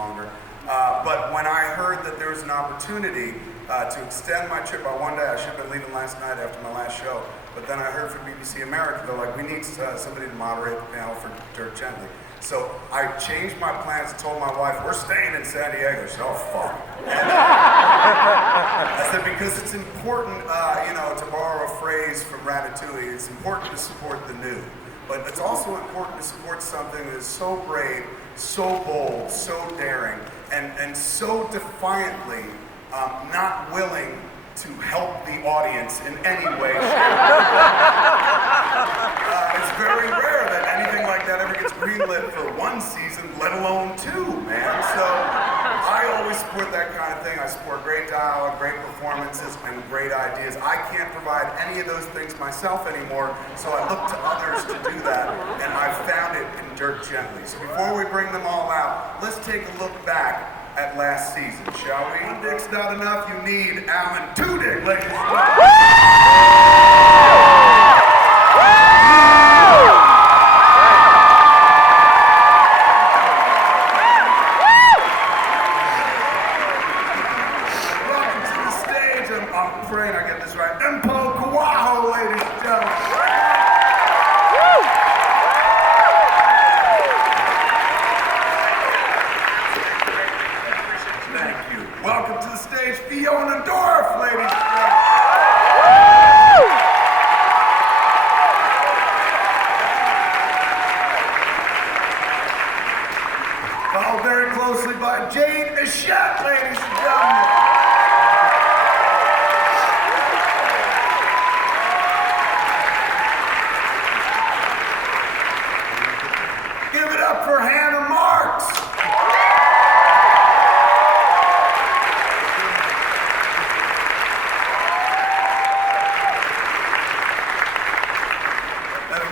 longer. But when I heard that there was an opportunity to extend my trip by one day, I should have been leaving last night after my last show, but then I heard from BBC America, they're like, we need somebody to moderate the panel for Dirk Gently. So I changed my plans and told my wife, we're staying in San Diego. She said, oh, fuck. I said, because it's important, to borrow a phrase from Ratatouille, it's important to support the new. But it's also important to support something that is so brave, so bold, so daring, and so defiantly not willing to help the audience in any way, it's very rare that anything like that ever gets greenlit for one season, let alone two, man. So I always support that kind of thing. I support great dialogue, great performances, and great ideas. I can't provide any of those things myself anymore, so I look to others to do that, and I found it in Dirk Gently. So before we bring them all out, let's take a look back at last season, shall we? One dick's not enough, you need Tudyk, ladies and gentlemen. Welcome to the stage, I'm praying I get this right, Mpho, Koaho, ladies and gentlemen. Welcome to the stage, Fiona, Dourif, ladies and gentlemen. Followed very closely by Jade, Eshete, ladies and gentlemen. Give it up for Hannah Marks.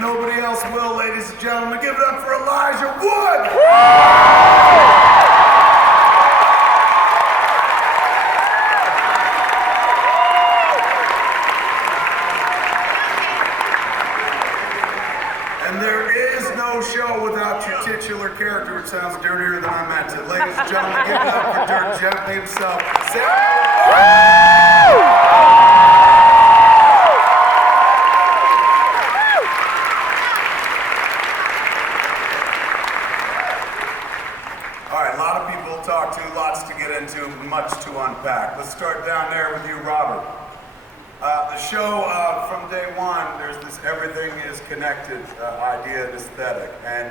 Nobody else will, ladies and gentlemen. Give it up for Elijah Wood! And there is no show without your titular character, which sounds dirtier than I meant it. Ladies and gentlemen, give it up for Dirk Gently himself. Talk to, lots to get into, much to unpack. Let's start down there with you, Robert. The show, from day one, there's this everything is connected idea and aesthetic, and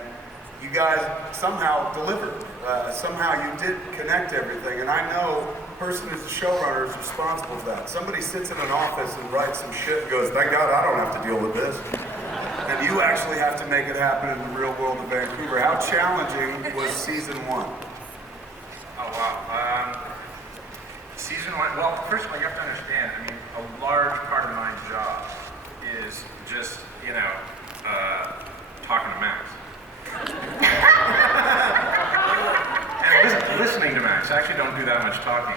you guys somehow delivered. Somehow you did connect everything, and I know the person who's the showrunner is responsible for that. Somebody sits in an office and writes some shit and goes, thank God I don't have to deal with this. And you actually have to make it happen in the real world of Vancouver. How challenging was season one? Oh, wow. Season one, well, first of all, you have to understand, a large part of my job is just, talking to Max. And listening to Max. I actually don't do that much talking.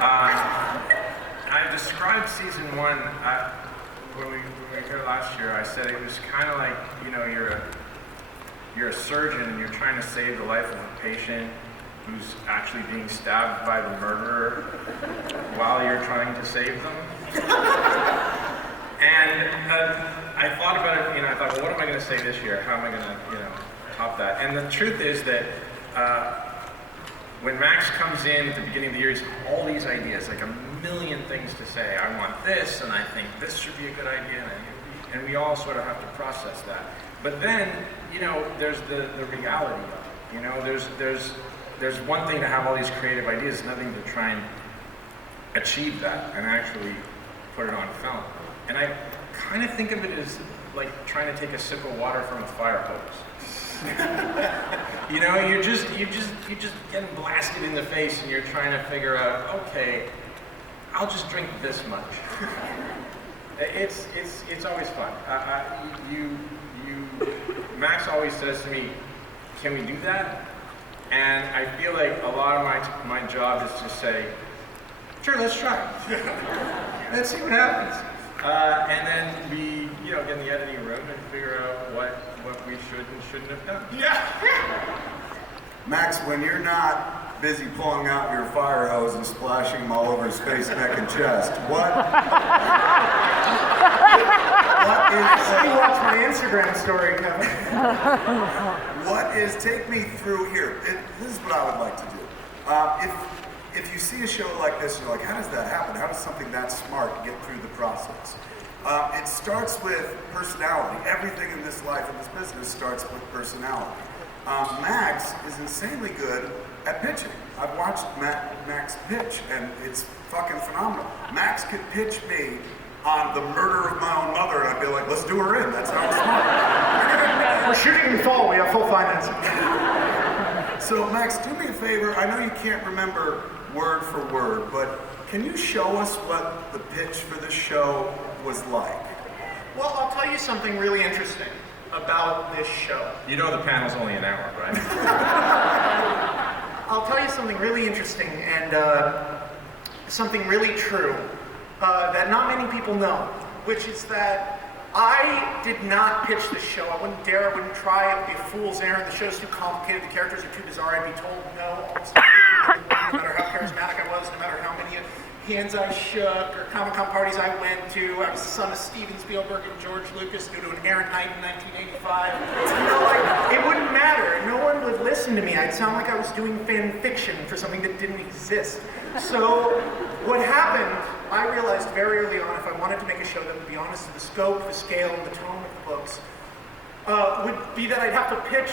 I described season one, when we were here last year, I said it was kind of like, you're a surgeon and you're trying to save the life of a patient who's actually being stabbed by the murderer while you're trying to save them. And I thought about it, I thought, well, what am I going to say this year? How am I going to, top that? And the truth is that when Max comes in at the beginning of the year, he's all these ideas, like a million things to say. I want this, and I think this should be a good idea, and we all sort of have to process that. But then, there's the reality of it. There's one thing to have all these creative ideas, nothing to try and achieve that and actually put it on film. And I kind of think of it as like trying to take a sip of water from a fire hose. you're just getting blasted in the face, and you're trying to figure out, okay, I'll just drink this much. It's always fun. Max always says to me, "Can we do that?" And I feel like a lot of my job is to say, "Sure, let's try it. Let's see what happens." And then we, get in the editing room and figure out what we should and shouldn't have done. Yeah. Max, when you're not busy pulling out your fire hose and splashing them all over his face, neck, and chest. What is... You watch my Instagram story, Kevin. What is, take me through here. This is what I would like to do. If you see a show like this, you're like, how does that happen? How does something that smart get through the process? It starts with personality. Everything in this life, in this business, starts with personality. Max is insanely good at pitching. I've watched Max pitch, and it's fucking phenomenal. Max could pitch me on the murder of my own mother, and I'd be like, let's do her in. That sounds smart. We're shooting Mpho. We have full financing. So, Max, do me a favor. I know you can't remember word for word, but can you show us what the pitch for this show was like? Well, I'll tell you something really interesting about this show. You know the panel's only an hour, right? I'll tell you something really interesting and something really true that not many people know, which is that I did not pitch this show. I wouldn't dare, I wouldn't try. It would be a fool's errand. The show's too complicated, the characters are too bizarre. I'd be told no almost immediately, no matter how charismatic I was, no matter how many hands I shook, or Comic-Con parties I went to. I was the son of Steven Spielberg and George Lucas due to an errant night in 1985. You know, like, it wouldn't matter. No one would listen to me. I'd sound like I was doing fan fiction for something that didn't exist. So what happened, I realized very early on, if I wanted to make a show that would be honest to the scope, the scale, and the tone of the books, would be that I'd have to pitch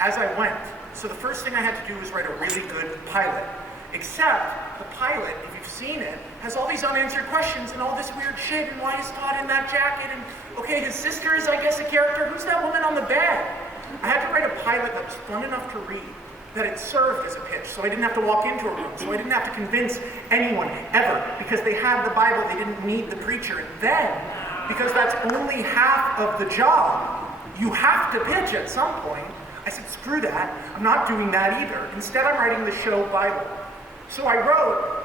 as I went. So the first thing I had to do was write a really good pilot. Except the pilot, if you've seen it, has all these unanswered questions and all this weird shit, and why is Todd in that jacket, and okay, his sister is, I guess, a character. Who's that woman on the bed? I had to write a pilot that was fun enough to read, that it served as a pitch, so I didn't have to walk into a room, so I didn't have to convince anyone, ever, because they had the Bible, they didn't need the preacher. And then, because that's only half of the job, you have to pitch at some point. I said, screw that, I'm not doing that either. Instead, I'm writing the show Bible. So I wrote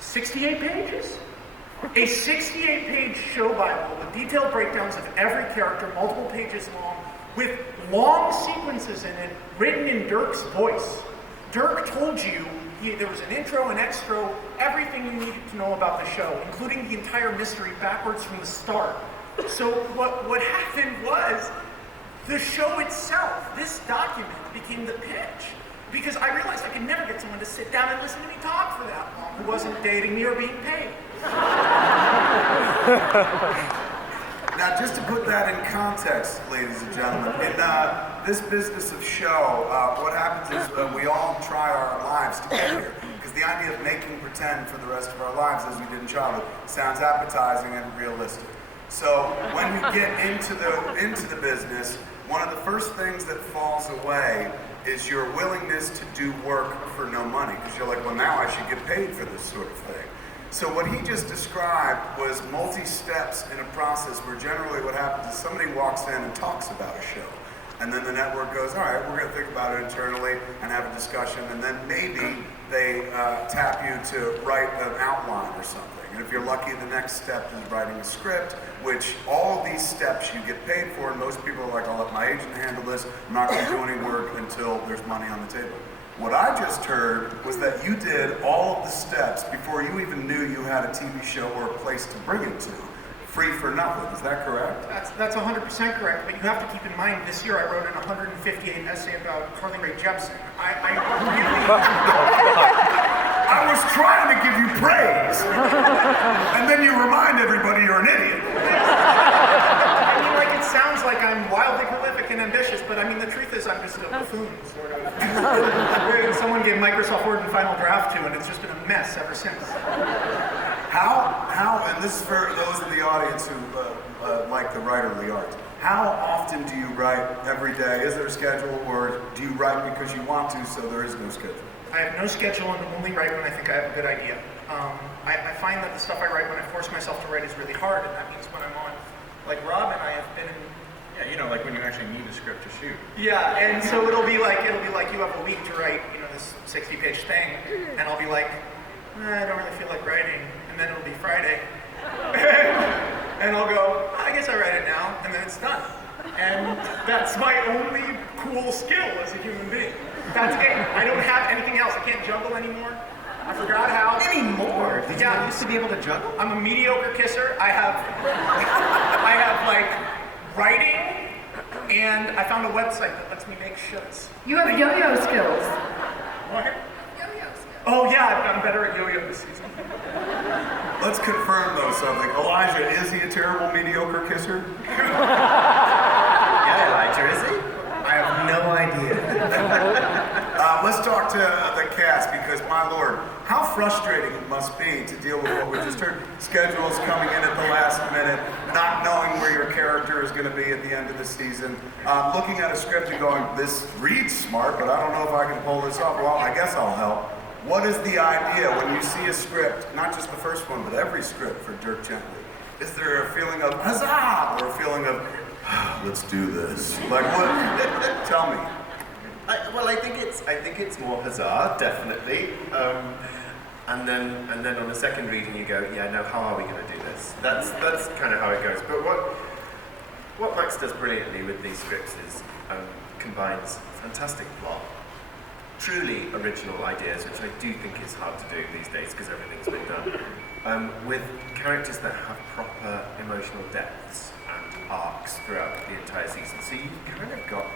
68 pages. A 68-page show Bible with detailed breakdowns of every character, multiple pages long, with long sequences in it, written in Dirk's voice. Dirk told you there was an intro, an extra, everything you needed to know about the show, including the entire mystery backwards from the start. So what happened was, the show itself, this document, became the pitch. Because I realized I could never get someone to sit down and listen to me talk for that long who wasn't dating me or being paid. Now, just to put that in context, ladies and gentlemen, in this business of show, what happens is we all try our lives to get here. Because the idea of making pretend for the rest of our lives, as we did in childhood, sounds appetizing and realistic. So when we get into the business, one of the first things that falls away is your willingness to do work for no money. Because you're like, well, now I should get paid for this sort of thing. So what he just described was multi-steps in a process where generally what happens is somebody walks in and talks about a show. And then the network goes, all right, we're going to think about it internally and have a discussion. And then maybe they tap you to write an outline or something. And if you're lucky, the next step is writing a script, which all of these steps you get paid for. And most people are like, I'll let my agent handle this. I'm not going to do any work until there's money on the table. What I just heard was that you did all of the steps before you even knew you had a TV show or a place to bring it to, free for nothing. Is that correct? That's 100% correct, but you have to keep in mind, this year I wrote an 158 essay about Carly Rae Jepsen. I was trying to give you praise, and then you remind everybody you're an idiot. I mean, like, it sounds like I'm wildly prolific and ambitious, but I mean, the truth is I'm just a buffoon, sort of. Someone gave Microsoft Word and Final Draft to, and it's just been a mess ever since. How, and this is for those in the audience who like the writerly art, how often do you write every day? Is there a schedule, or do you write because you want to, so there is no schedule? I have no schedule and only write when I think I have a good idea. I find that the stuff I write when I force myself to write is really hard, and that means when I'm on, like Rob and I have been in. Yeah, you know, like when you actually need a script to shoot. Yeah, and so it'll be like you have a week to write, you know, this 60-page thing, and I'll be like, I don't really feel like writing, and then it'll be Friday, and I'll go, I guess I write it now, and then it's done. And that's my only cool skill as a human being. That's it. I don't have anything else. I can't juggle anymore. I forgot how. Anymore? Did you Yeah. not used to be able to juggle? I'm a mediocre kisser. I have like writing, and I found a website that lets me make shirts. You have yo-yo skills. What? Oh yeah, I've gotten better at yo-yo this season. Let's confirm though something. Elijah, is he a terrible mediocre kisser? Yeah, Elijah, is he? I have no idea. Let's talk to the cast because, my lord, how frustrating it must be to deal with what we just heard. Schedules coming in at the last minute, not knowing where your character is going to be at the end of the season, looking at a script and going, this reads smart, but I don't know if I can pull this off. Well, I guess I'll help. What is the idea when you see a script, not just the first one, but every script for Dirk Gently? Is there a feeling of huzzah or a feeling of let's do this? Like what? Tell me. Well, I think it's more huzzah, definitely. And then on the second reading you go, yeah, no, how are we going to do this? That's kind of how it goes. But what Max does brilliantly with these scripts is combines fantastic plot, truly original ideas, which I do think is hard to do these days because everything's been done, with characters that have proper emotional depths and arcs throughout the entire season. So you've kind of got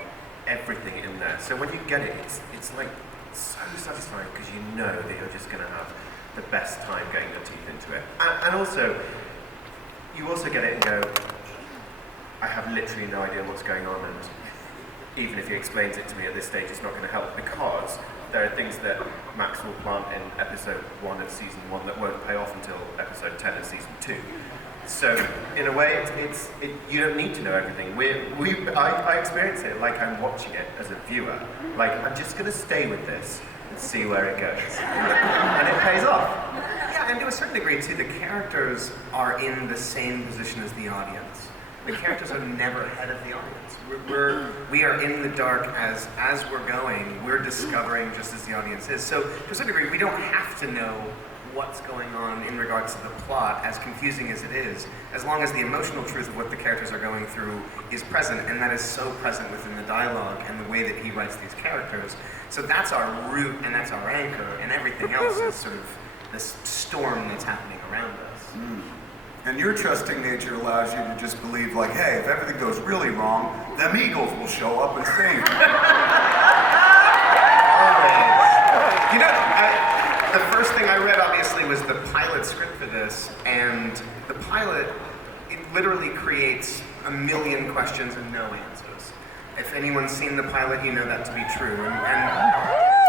everything in there. So when you get it, it's like so satisfying because you know that you're just going to have the best time getting your teeth into it. And also, you also get it and go, I have literally no idea what's going on, and even if he explains it to me at this stage, it's not going to help because there are things that Max will plant in episode 1 of season 1 that won't pay off until episode 10 of season 2. So in a way, you don't need to know everything. I experience it like I'm watching it as a viewer. Like I'm just going to stay with this and see where it goes, and it pays off. Yeah, and to a certain degree too, the characters are in the same position as the audience. The characters are never ahead of the audience. We are in the dark as we're going. We're discovering just as the audience is. So to a certain degree, we don't have to know what's going on in regards to the plot, as confusing as it is, as long as the emotional truth of what the characters are going through is present, and that is so present within the dialogue and the way that he writes these characters. So that's our root and that's our anchor, and everything else is sort of this storm that's happening around us. Mm. And your trusting nature allows you to just believe, like, hey, if everything goes really wrong, them Eagles will show up and sing. Always. You know, the first thing I read, obviously, was the pilot script for this, and the pilot, it literally creates a million questions and no answers. If anyone's seen the pilot, you know that to be true.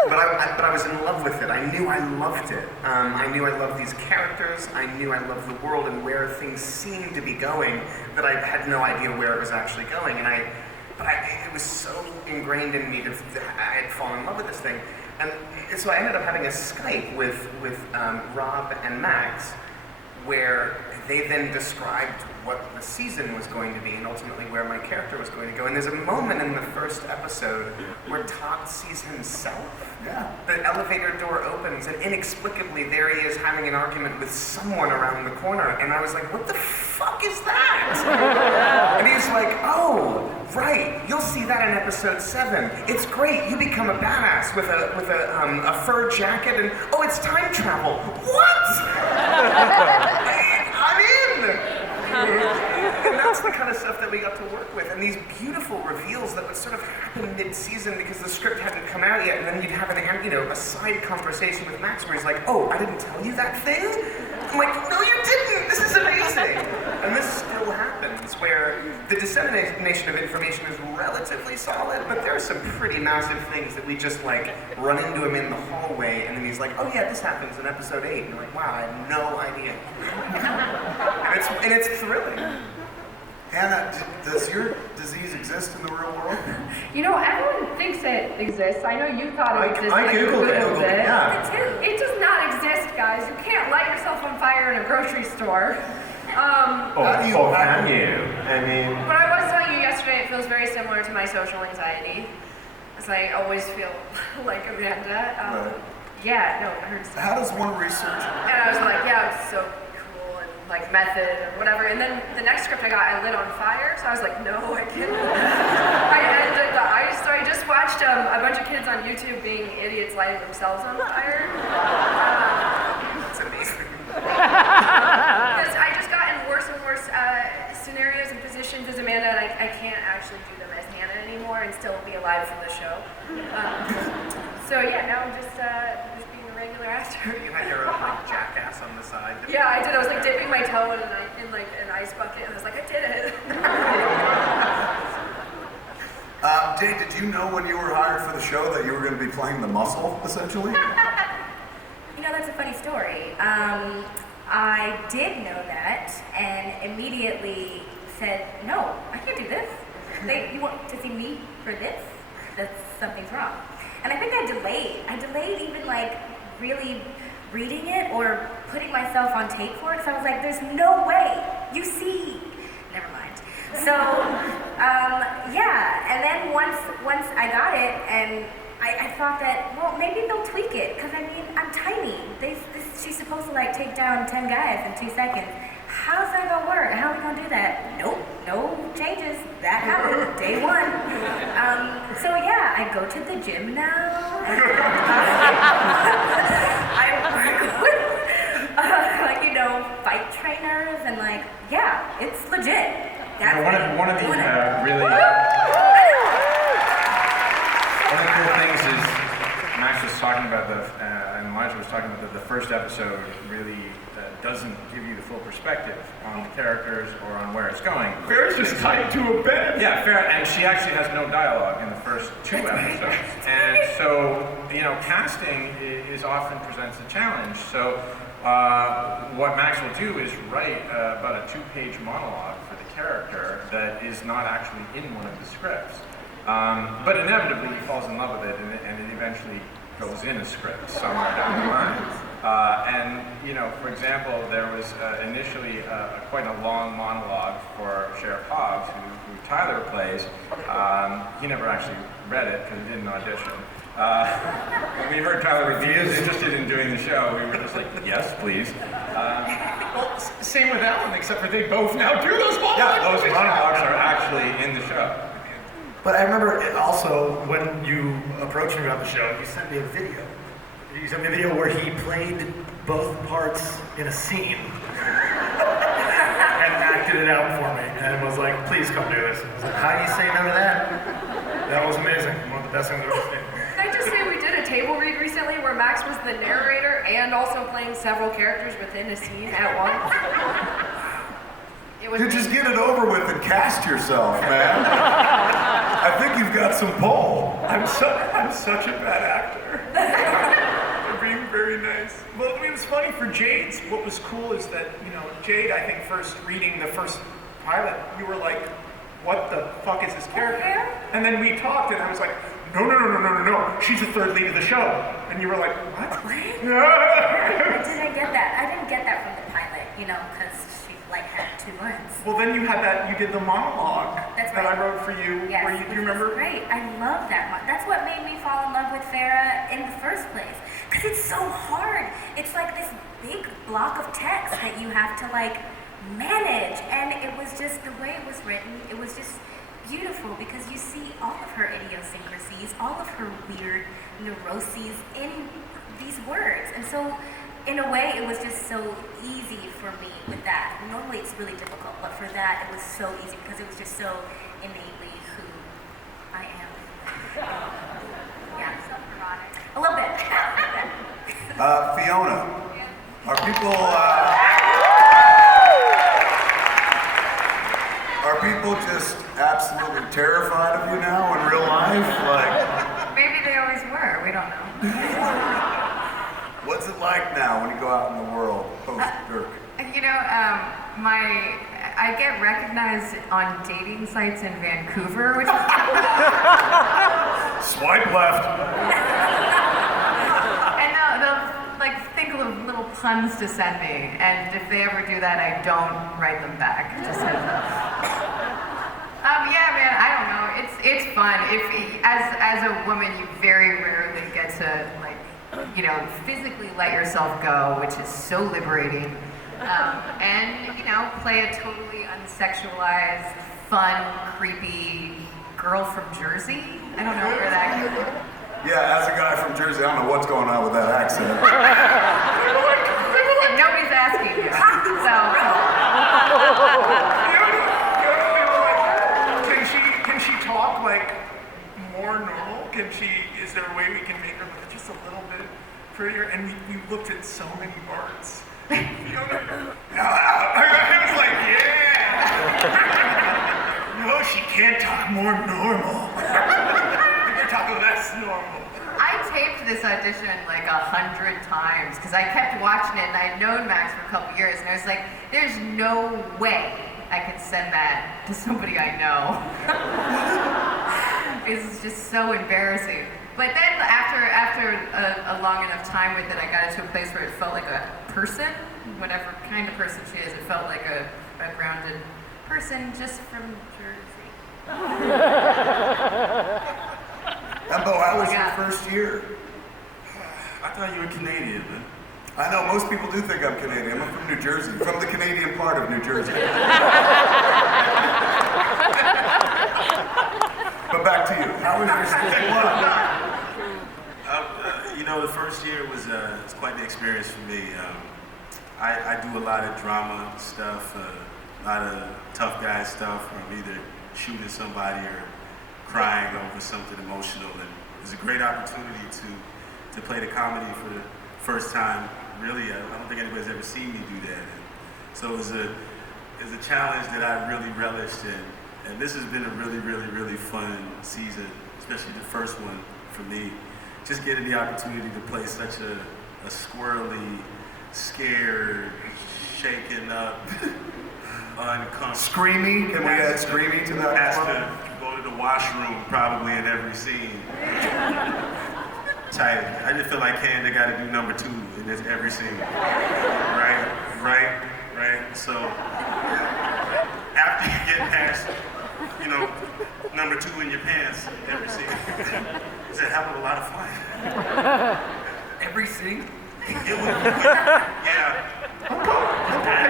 But I was in love with it. I knew I loved it. I knew I loved these characters. I knew I loved the world and where things seemed to be going, that I had no idea where it was actually going. It was so ingrained in me that I had fallen in love with this thing. And so I ended up having a Skype with Rob and Max, where they then described what the season was going to be and ultimately where my character was going to go. And there's a moment in the first episode where Todd sees himself. Yeah. The elevator door opens and inexplicably there he is having an argument with someone around the corner. And I was like, what the fuck is that? And he's like, oh, right, you'll see that in episode 7. It's great, you become a badass with a fur jacket and, oh, it's time travel. What? I'm in! And that's the kind of stuff that we got to work with, and these beautiful reveals that would sort of happen mid-season because the script hadn't come out yet, and then you'd have a side conversation with Max where he's like, oh, I didn't tell you that thing? I'm like, no, you didn't! This is amazing! And this still happens, where the dissemination of information is relatively solid, but there are some pretty massive things that we just run into him in the hallway, and then he's like, oh yeah, this happens in episode 8. And you're like, wow, I had no idea. and it's thrilling. Hannah, does your disease exist in the real world? You know, everyone thinks it exists. I know you thought it existed. I Googled it. Yeah. It does not exist, guys. You can't light yourself on fire in a grocery store. Or can you? I mean... What I was telling you yesterday, it feels very similar to my social anxiety. As I always feel like Amanda. Right. Yeah, no, it hurts. How does one research? And I was like, yeah, it's so cool and method and whatever. And then the next script I got, I lit on fire. So I was like, no, I can't. So I just watched a bunch of kids on YouTube being idiots lighting themselves on fire. That's amazing. Because I just got in worse and worse scenarios and positions as Amanda, and I can't actually do them as Hannah anymore and still be alive for the show. So yeah, now I'm just being a regular actor. You had your own like jackass on the side. Yeah, I did. I was like dipping my toe in an ice bucket, and I was like, I did it. Jade, did you know when you were hired for the show that you were going to be playing the muscle, essentially? You know, that's a funny story. I did know that and immediately said, no, I can't do this. You want to see me for this? Something's wrong. And I think I delayed even like really reading it or putting myself on tape for it. So I was like, there's no way. You see. Never mind. So, yeah. And then once I got it, and I thought that, well, maybe they'll tweak it, because I mean, I'm tiny. She's supposed to like take down 10 guys in 2 seconds. How's that gonna work? How are we gonna do that? Nope, no changes. That happened day one. So yeah, I go to the gym now. I work with, like, you know, fight trainers, and like, yeah, it's legit. That's one of the cool things is Max was talking about and Elijah was talking about the first episode really doesn't give you the full perspective on the characters or on where it's going. Farrah's just tied to a bed. Yeah, Farrah, and she actually has no dialogue in the first 2 episodes. And so, you know, casting is often presents a challenge. So what Max will do is write about a 2-page monologue for the character that is not actually in one of the scripts. But inevitably he falls in love with it, and it eventually goes in a script somewhere down the line. And, you know, for example, there was initially quite a long monologue for Sheriff Hobbs, who Tyler plays. He never actually read it because he didn't audition. When we heard Tyler was interested in doing the show, we were just like, yes, please. Well, same with Alan, except for they both now do those monologues. Yeah, those monologues are actually in the show. But I remember also when you approached me about the show, you sent me a video. You sent me a video where he played both parts in a scene and acted it out for me, and was like, please come do this. I was like, how do you say no to that? That was amazing. One of the best things I've ever seen. Can I just say we did a table read recently where Max was the narrator and also playing several characters within a scene at once. It was You just get it over with and cast yourself, man. I think you've got some pull. I'm such a bad actor. They're being very nice. Well, I mean, it was funny for Jade's. What was cool is that, you know, Jade, I think first reading the first pilot, you were like, what the fuck is this character? And then we talked, and I was like, no. She's the third lead of the show. And you were like, what? I didn't get that. I didn't get that from the pilot, you know, because she like had 2 months. Well, then you had that. You did the monologue That's that right. I wrote for you. Yes, Where you, do you remember? Great. I love that one. That's what made me fall in love with Farrah in the first place. Because it's so hard. It's like this big block of text that you have to like manage. And it was just the way it was written. It was just beautiful because you see all of her idiosyncrasies, all of her weird neuroses in these words. And so in a way, it was just so easy for me with that. Normally it's really difficult, but for that, it was so easy because it was just so innately who I am. Yeah, a little bit. Fiona, are people just absolutely terrified of you now in real life? Like, Maybe they always were. We don't know. what's it like now when you go out in the world post Dirk? You know, I get recognized on dating sites in Vancouver, which Swipe left. and they'll like think of little puns to send me, and if they ever do that, I don't write them back. Just heads up. Yeah, man, I don't know. It's fun. As a woman, you very rarely get to like, you know, physically let yourself go, which is so liberating. And, you know, play a totally unsexualized, fun, creepy girl from Jersey. I don't know where that came from. Yeah, as a guy from Jersey, I don't know what's going on with that accent. Nobody's asking you. So. Can she talk like more normal? Is there a way we can make her look just a little bit prettier? And we looked at so many parts. Fiona, I was like, yeah. No, she can't talk more normal. We can talk less normal. I taped this audition like 100 times because I kept watching it and I'd known Max for a couple years and I was like, there's no way I could send that to somebody I know. It's just so embarrassing. But then after a long enough time with it, I got it to a place where it felt like a person, whatever kind of person she is. It felt like a grounded person just from Jersey. Mpho, how was your first year? I thought you were Canadian, man. I know, most people do think I'm Canadian. I'm from New Jersey, from the Canadian part of New Jersey. But back to you. How was your season one? The first year was it's quite the experience for me. I do a lot of drama stuff, a lot of tough guy stuff, where I'm either shooting somebody or crying over something emotional, and it was a great opportunity to play the comedy for the first time. Really, I don't think anybody's ever seen me do that. And so it was a challenge that I really relished in, and this has been a really, really, really fun season, especially the first one for me. Just getting the opportunity to play such a squirrely, scared, shaken up, uncomfortable. Screamy? Can we add screamy to that? Has to go to the washroom probably in every scene. Tight. I just feel like Canada got to do number 2 in this every scene. Right. So after you get past, number 2 in your pants every scene, it's a hell of a lot of fun. Every scene? Yeah.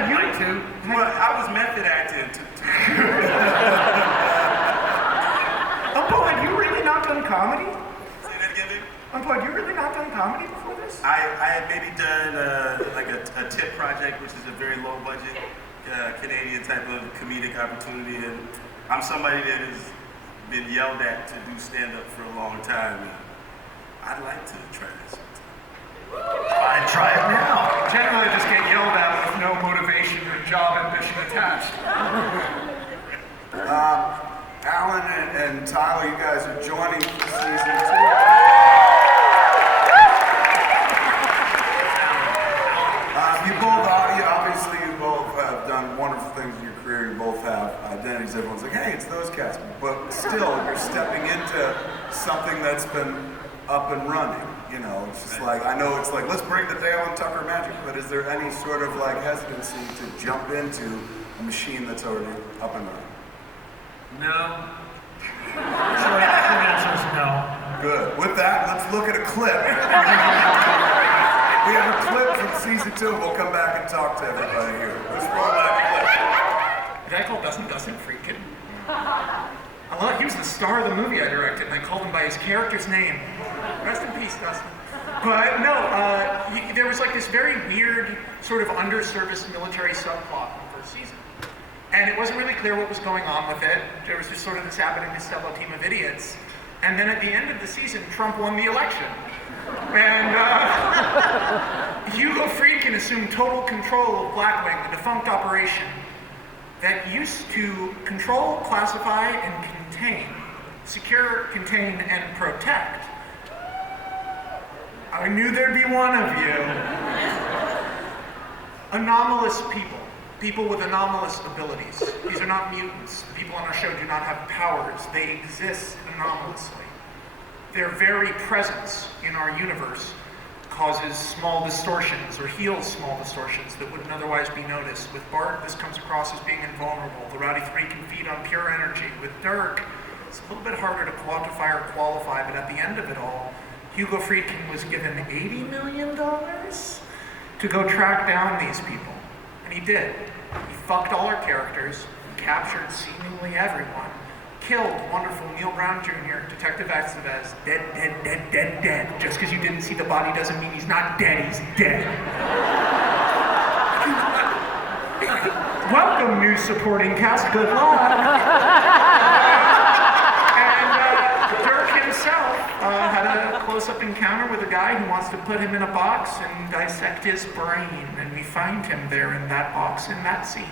You too? Well, I was method acting too. Mpho, had you really not done comedy? Say that again, dude? Mpho, had you really not done comedy before this? I had maybe done like a tip project, which is a very low budget Canadian type of comedic opportunity, and I'm somebody that has been yelled at to do stand-up for a long time, and I'd like to try this. I'd try it now. Generally, I just get yelled at with no motivation or job ambition attached. Alan and Tyler, you guys are joining for season 2. You both have done wonderful things in your career. You both have identities. Everyone's like, hey, it's those cats. But still, you're stepping into something that's been up and running. It's just like, I know it's like, let's bring the Dale and Tucker magic, but is there any sort of like hesitancy to jump into a machine that's already up and running? No. Short answer is no. Good. With that, let's look at a clip. We have a clip from season 2. We'll come back and talk to everybody here. Let's roll that Did I call Dustin Friedkin? He was the star of the movie I directed, and I called him by his character's name. Rest in peace, Dustin. But no, there was like this very weird sort of underserviced military subplot in the first season. And it wasn't really clear what was going on with it. There was just sort of this happening to stellar team of idiots. And then at the end of the season, Trump won the election. And Hugo Friedkin assumed total control of Blackwing, the defunct operation that used to control, classify, and contain. Secure, contain, and protect. I knew there'd be one of you. Anomalous people. People with anomalous abilities. These are not mutants. The people on our show do not have powers. They exist anomalously. Their very presence in our universe causes small distortions or heals small distortions that wouldn't otherwise be noticed. With Bart, this comes across as being invulnerable. The Rowdy Three can feed on pure energy. With Dirk, it's a little bit harder to quantify or qualify, but at the end of it all, Hugo Friedkin was given $80 million to go track down these people. And he did. He fucked all our characters, captured seemingly everyone, killed wonderful Neil Brown Jr., Detective Estevez, dead. Just because you didn't see the body doesn't mean he's not dead, he's dead. Welcome, new supporting cast, good luck. And Dirk himself had a close-up encounter with a guy who wants to put him in a box and dissect his brain, and we find him there in that box in that scene.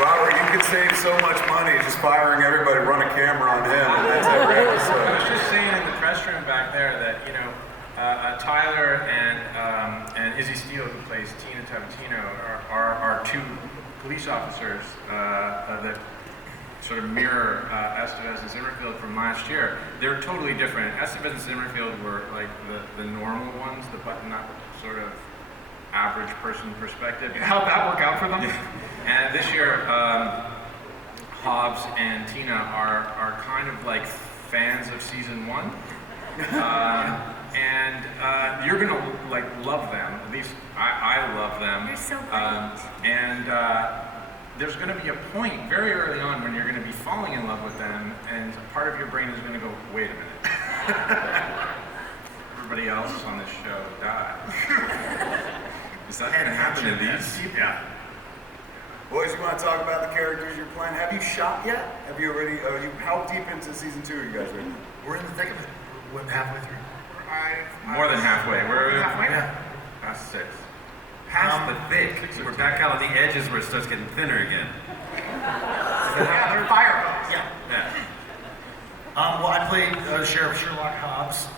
Robert, you could save so much money just firing everybody, run a camera on him, and that's every episode. I was just saying in the press room back there that, you know, Tyler and Izzy Steele, who plays Tina Tavatino, are two police officers that sort of mirror Estevez and Zimmerfield from last year. They're totally different. Estevez and Zimmerfield were like the normal ones, the button-up sort of average person perspective. How'd that work out for them? And this year, Hobbs and Tina are kind of like fans of season 1. And you're gonna like love them. At least I love them. You're so great. And there's gonna be a point very early on when you're gonna be falling in love with them, and part of your brain is gonna go, wait a minute. Everybody else on this show died. Is that gonna happen in these? Yeah. Boys, you want to talk about the characters you're playing? Have you shot yet? Have you already, how deep into season 2 are you guys right now? We're in the thick of it. We're halfway through. More than halfway. We're halfway. Yeah. past 6. Past the thick. We're back out on the edges where it starts getting thinner again. Yeah, they're fire hose. Yeah. Well, I played Sheriff Sherlock Hobbs,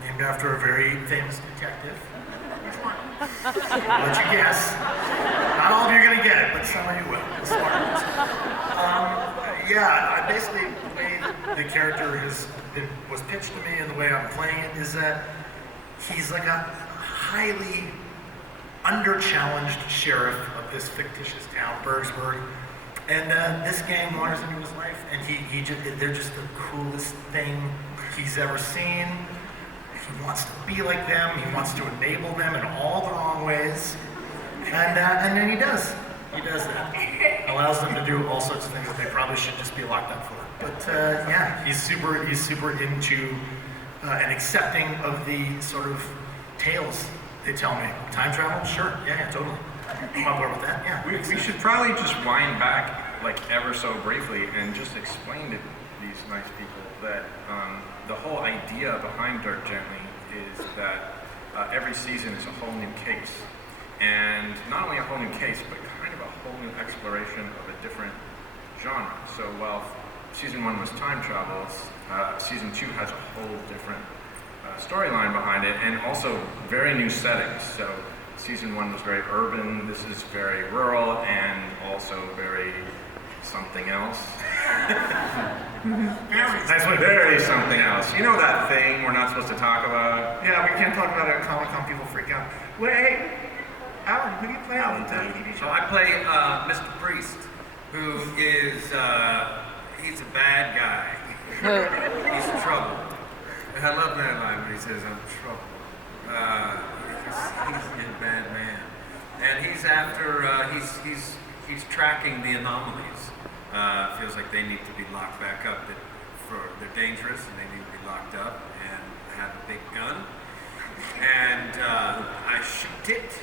named after a very famous detective. Which one? I'll let you guess. Not all of you are going to get it, but some of you will. The smart ones. I basically, the way the character was pitched to me and the way I'm playing it is that he's like a highly under-challenged sheriff of this fictitious town, Bergsburg. And this gang wanders into his life, and they're just the coolest thing he's ever seen. He wants to be like them. He wants to enable them in all the wrong ways, and then he does. He does that. Allows them to do all sorts of things that they probably should just be locked up for. But he's super into and accepting of the sort of tales they tell me. Time travel? Sure. Yeah, totally. I'm on board with that. Yeah. We should probably just wind back like ever so briefly and just explain to these nice people that the whole idea behind Dirk Gently is that every season is a whole new case. And not only a whole new case, but kind of a whole new exploration of a different genre. So while season 1 was time travel, season 2 has a whole different storyline behind it, and also very new settings. So season 1 was very urban, this is very rural, and also very something else. Very something else. You know that thing we're not supposed to talk about? Yeah, we can't talk about it at Comic-Con, people freak out. Wait, hey, Alan, who do you play on the TV show? So I play Mr. Priest, who is, he's a bad guy. He's trouble. And I love that line when he says, I'm trouble. He's a bad man. And he's after, he's tracking the anomalies. Feels like they need to be locked back up. They're dangerous and they need to be locked up and have a big gun. And I shoot it.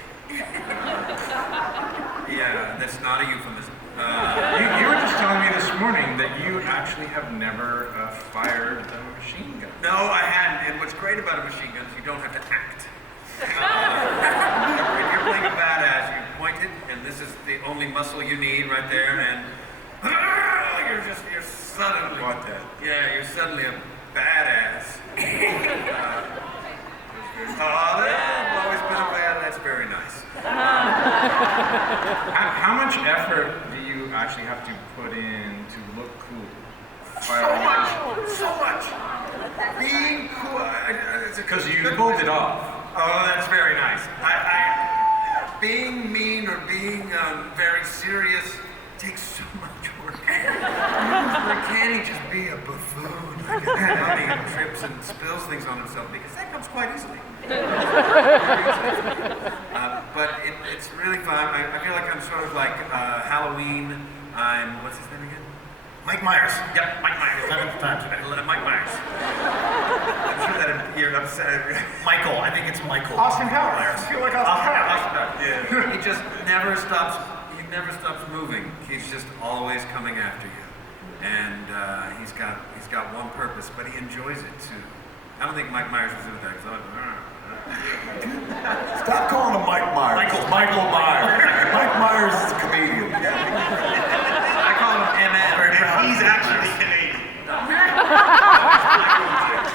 Yeah, that's not a euphemism. You were just telling me this morning that you actually have never fired a machine gun. No, I hadn't. And what's great about a machine gun is you don't have to act. If you're playing a badass, you point it, and this is the only muscle you need right there, and you're suddenly. Want that? Yeah, you're suddenly a badass. I've always been a badass. That's very nice. How much effort do you actually have to put in to look cool? So much. Being cool. Because you pulled it off. Oh, that's very nice. Being mean or being very serious takes so much work. Like, can't he just be a buffoon? Like a dummy who trips and spills things on himself, because that comes quite easily. But It's really fun. I feel like I'm sort of like Halloween. What's his name again? Mike Myers. Yep, Mike Myers. 7th time today. Mike Myers. I'm sure that you're upset. Michael. I think it's Michael. Austin Powers. I feel like Austin Powers. Yeah. He just never stops. He never stops moving. He's just always coming after you, and he's got one purpose, but he enjoys it too. I don't think Mike Myers was into that. Stop calling him Mike Myers. Michael Myers. Mike Myers is a comedian. I call him MN. He's actually Canadian.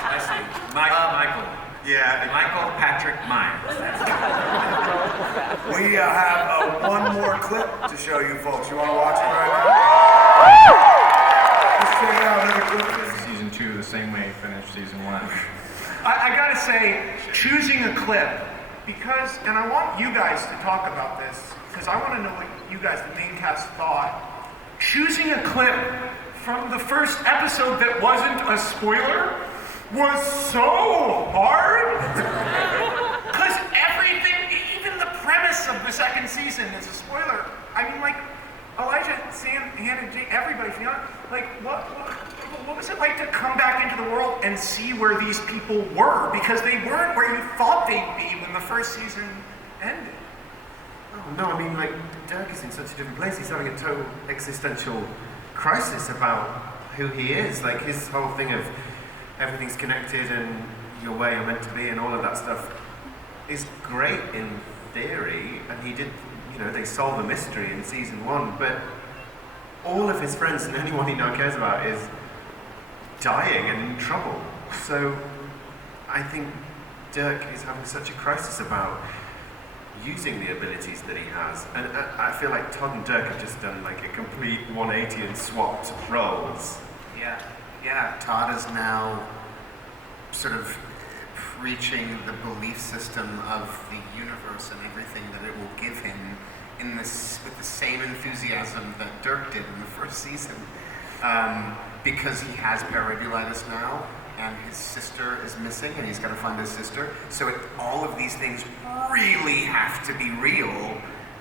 I see. Michael. Yeah. Michael Patrick Myers. We have one more clip to show you folks. You want to watch it right now? Let's check out another clip. Season 2 the same way it finished season 1. I gotta say, choosing a clip, because, and I want you guys to talk about this, because I want to know what you guys, the main cast, thought. Choosing a clip from the first episode that wasn't a spoiler was so hard. Because everything, even the premise of the second season is a spoiler. I mean, like, Elijah, Sam, Hannah, Jade, everybody, Fiona, like, what was it like to come back into the world and see where these people were? Because they weren't where you thought they'd be when the first season ended. Oh, no, I mean, like, Dirk is in such a different place. He's having a total existential crisis about who he is. Like, his whole thing of everything's connected and you're where you're meant to be and all of that stuff is great in theory. And he did, you know, they solve a mystery in season 1, but all of his friends and anyone he now cares about is dying and in trouble. So I think Dirk is having such a crisis about using the abilities that he has. And I feel like Todd and Dirk have just done like a complete 180 and swapped roles. Yeah, Todd is now sort of preaching the belief system of the universe and everything that it will give him in this with the same enthusiasm that Dirk did in the first season. Because he has parabiblitis now, and his sister is missing, and he's got to find his sister. So all of these things really have to be real,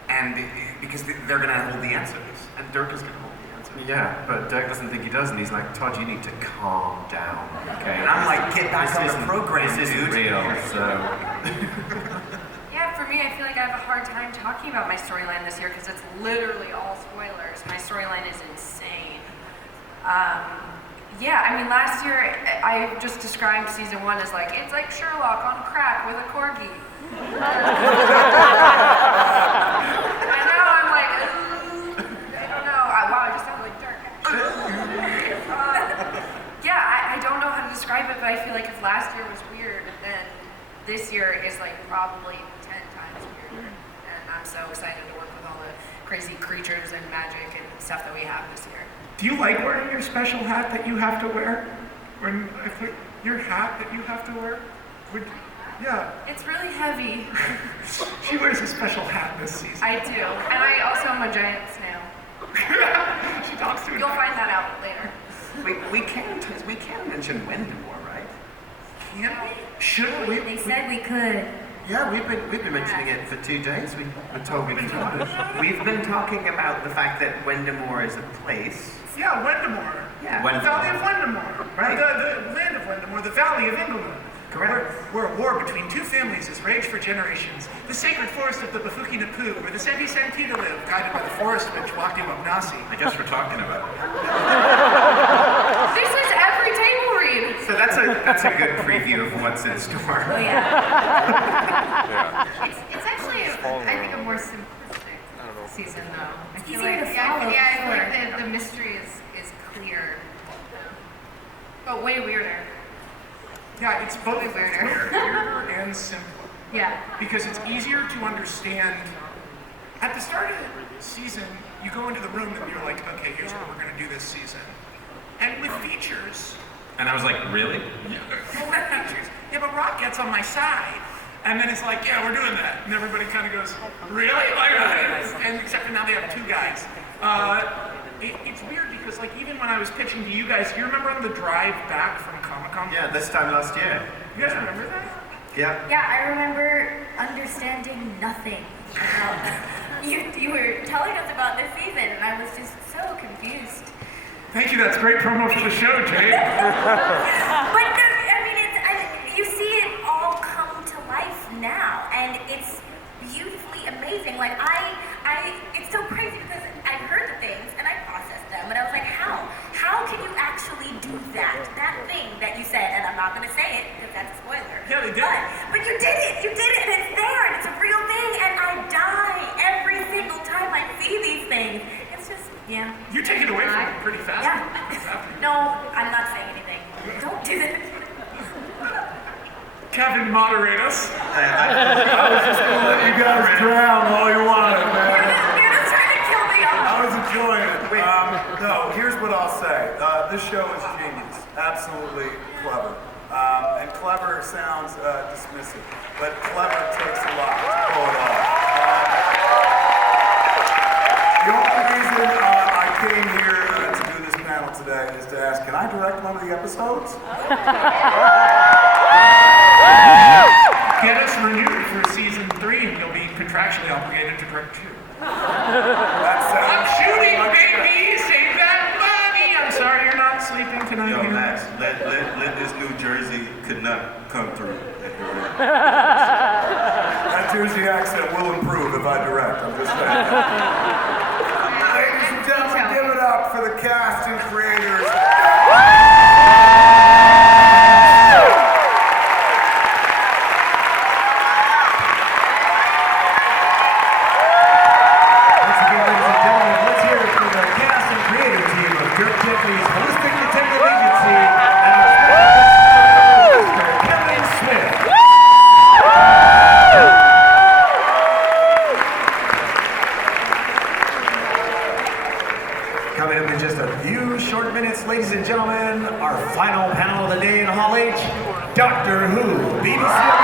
and because they're going to hold the answers, and Dirk is going to hold the answers. Yeah, but Dirk doesn't think he does, and he's like, Todd, you need to calm down, okay? And I'm like, get back on the program, This isn't dude. real, so... Yeah, for me, I feel like I have a hard time talking about my storyline this year because it's literally all spoilers. My storyline is insane. Yeah, I mean, last year I just described season 1 as like, it's like Sherlock on crack with a corgi. And now I'm like, I don't know. Wow, I just sound like Dirk. Yeah, I don't know how to describe it, but I feel like if last year was weird, then this year is like probably 10 times weirder. And I'm so excited to work with all the crazy creatures and magic and stuff that we have this year. Do you like wearing your special hat that you have to wear? Your hat that you have to wear? Yeah. It's really heavy. She wears a special hat this season. I do. And I also am a giant snail. She talks to me. You'll find that out later. We can mention Wendemore, right? Can we? Should we? They said we could. Yeah, we've been mentioning it for 2 days. We were told we could. We've been talking about the fact that Wendemore is a place. Yeah, Wendemore. Yeah. The Valley of Wendemore. Right. The land of Wendemore, the Valley of Inglewood. Correct. Where a war between 2 families has raged for generations. The sacred forest of the Bafuki Napu, where the Senti Santita live, guided by the forest witch Wakti Wagnasi. I guess we're talking about it. This is every table read. So that's a good preview of what's in store. Oh yeah. It's actually, I think, a more simplistic season, though. I feel easier to like, follow, yeah, I feel sure. like the mystery is clear, but way weirder. Yeah, it's both Way weirder. weirder and simpler. Yeah. Because it's easier to understand. At the start of the season, you go into the room and you're like, okay, here's what we're going to do this season. And with features, And I was like, really? yeah, but Rock gets on my side. And then it's like, yeah, we're doing that. And everybody kind of goes, really? Like, and except for now they have 2 guys. It's weird because, like, even when I was pitching to you guys, you remember on the drive back from Comic-Con? Yeah, this time last year. You guys remember that? Yeah. Yeah, I remember understanding nothing about you were telling us about this season, and I was just so confused. Thank you, that's great promo for the show, Jade. But I mean, you see it all come to life now, and it's beautifully amazing. Like it's so crazy because I heard the things and I processed them, but I was like, how? How can you actually do that? That thing that you said, and I'm not gonna say it because that's a spoiler. Yeah, they did. But you did it, and it's there, and it's a real thing, and I die every single time I see these things. It's just, yeah. You take it away from me pretty fast. Yeah. No, I'm not saying anything. Don't do that. Kevin, moderate us. I was just gonna let you guys drown all you wanted, man. You're just trying to kill me. I was enjoying it. No, here's what I'll say. This show is genius. Absolutely clever. And clever sounds dismissive, but clever takes a lot to pull it off. The only reason I came here to do this panel today is to ask, can I direct one of the episodes? Get us renewed for season 3 and you'll be contractually obligated to direct 2. I'm shooting, baby! Save that money! I'm sorry you're not sleeping tonight. Yo, Max, let this New Jersey could not come through. That Jersey accent will improve if I direct, I'm just saying. Ladies and gentlemen, give it up for the cast and creators. Coming up in just a few short minutes, ladies and gentlemen, our final panel of the day in Hall H, Doctor Who, BBC